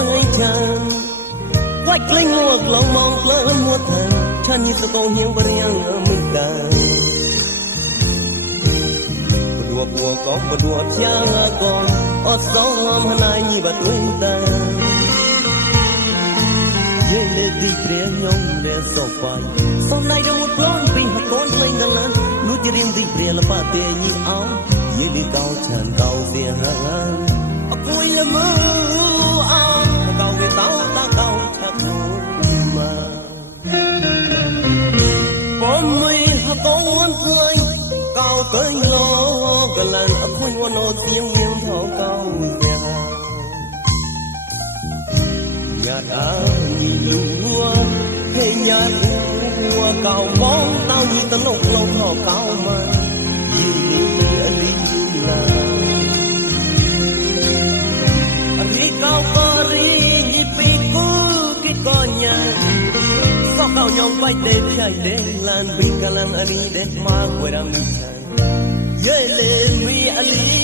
hay chan quay lên ngược lòng mong lớn mua thần chân như tôi hiên bờ riêng ở mình ta bữa bữa có bữa cha con ở sau hôm nay như bà tuổi ta về để đi về nhung để sầu phai sau này đâu một con pin hạt con lên gần lớn núi chỉ riêng đi về là ba tê như áo về đi cao tràn cao về hàng cuối là mưa áo cao về tao ta cao chắc mà con mây hạt con cười cao tới lo gần lần ở cuối ngọn nốt tiếng nghiêng thao cao về nhà đã nhìn lúa cây nhà lúa cao bóng tao như tấn lục lâu thọ cao mà là đi cao có ri nhịp đi cứ cái con nhà sao cao nhau bay đến chạy đến lan bị cả lan đi đến mà quay ra mình dễ lên mi ali